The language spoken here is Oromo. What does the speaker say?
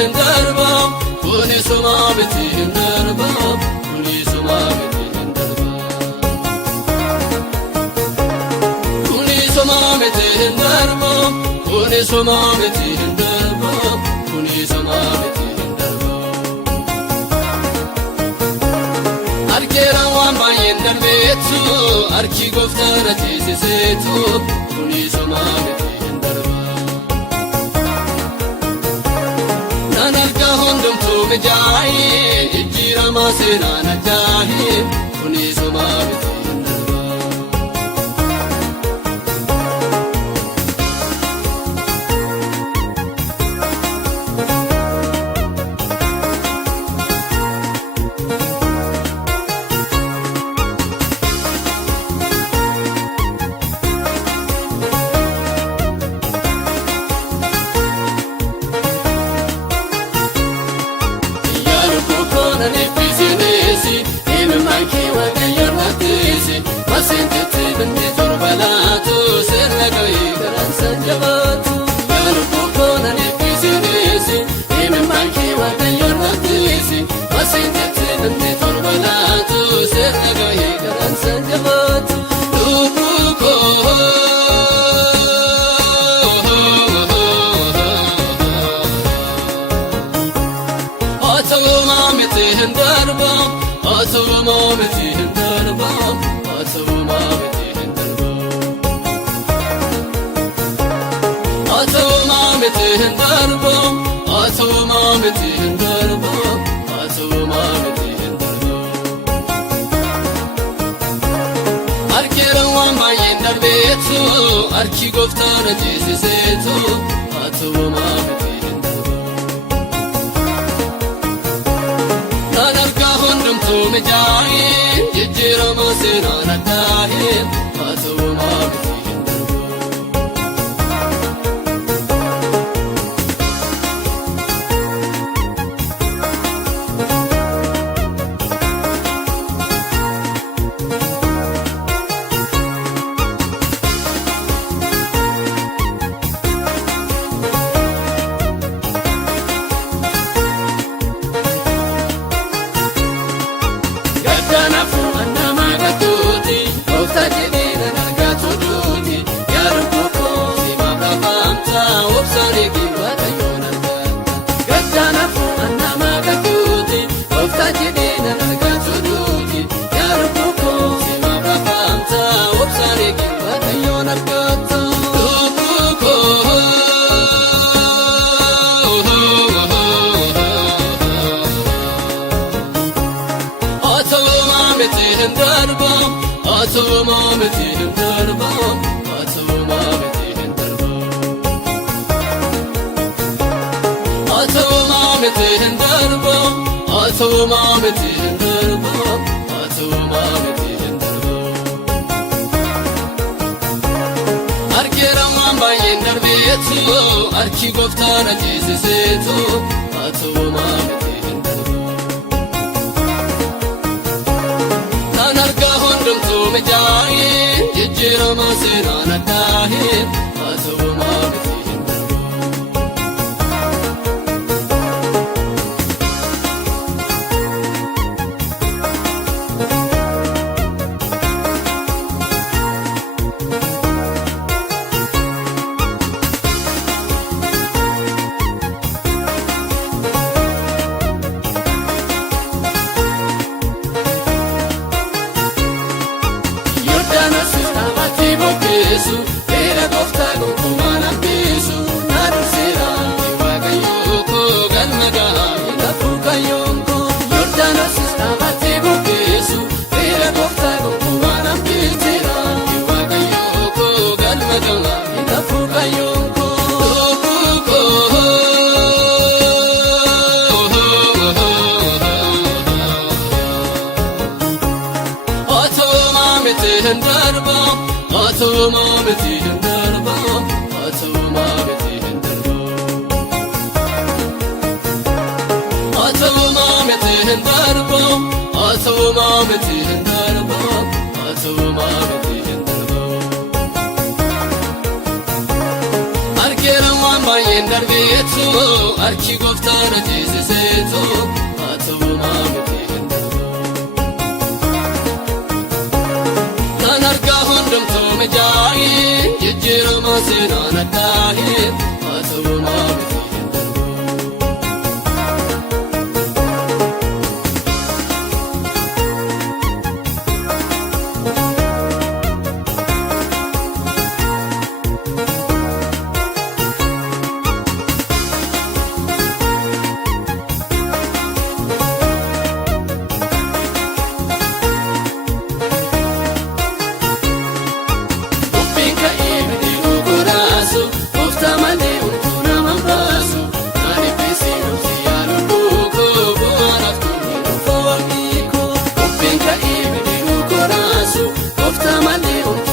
mitihin darba kuni suma mitihin darba kuni suma mitihin darba kuni suma mitihin darba kuni suma mitihin darba kuni suma mitihin darba arkera waan baay'een darbeetu arki gooftaara teessiseetu kuni suma mitihin darba nan arga hundumtuu mijaa'ee jijjiirama seenaan ajaa'ee kuni suma mitihin darba Nefisini, even my key, what can you not easy? Must it even be to Balato, said like a eager and San Javato. Yalupuko, Nefisini, even my key, what can you not easy? Must it even be to Balato, said like a eager and San Javato. mitihin darba asuma mitihin darba asuma mitihin darba asuma mitihin darba asuma mitihin darba asuma mitihin darba arkera waan baay'een darbeetu arki gooftaara teessiseetu asuma mitihin darba nan arga hundumtuu mijaa'ee jijjiirama seenaan addaa'ee asuma mitihin darba asuma mitihin darba asuma mitihin darba asuma mitihin darba asuma mitihin darba asuma mitihin darba arkera waan baay'een darbeetu arki gooftaara teessiseetu asuma mitihin darba nan arga hundumtuu mijaa'ee jijjiirama seenaan addaa'ee asuma mitihin darba Era gofta gonkumaan ambisu nadursira waaqayyo ko galmaga lafu kayonko Yordanos istamati bukesu era gofta gonkumaan ambisira waaqayyo ko galmaga lafu kayonko asuma mitihin darba asuma mitihin darba asuma mitihin darba asuma mitihin darba asuma mitihin darba asuma mitihin darba arkera waan baay'ee Baay'een darbeetu harki gooftaan ajjeesiseetu haa ta'u maamilti hin darbu. Kan argaa hundumtuu mijaa'ee jijjiirama seenaan addaa'ee haa ta'u maamilti hin darbu. Of the money.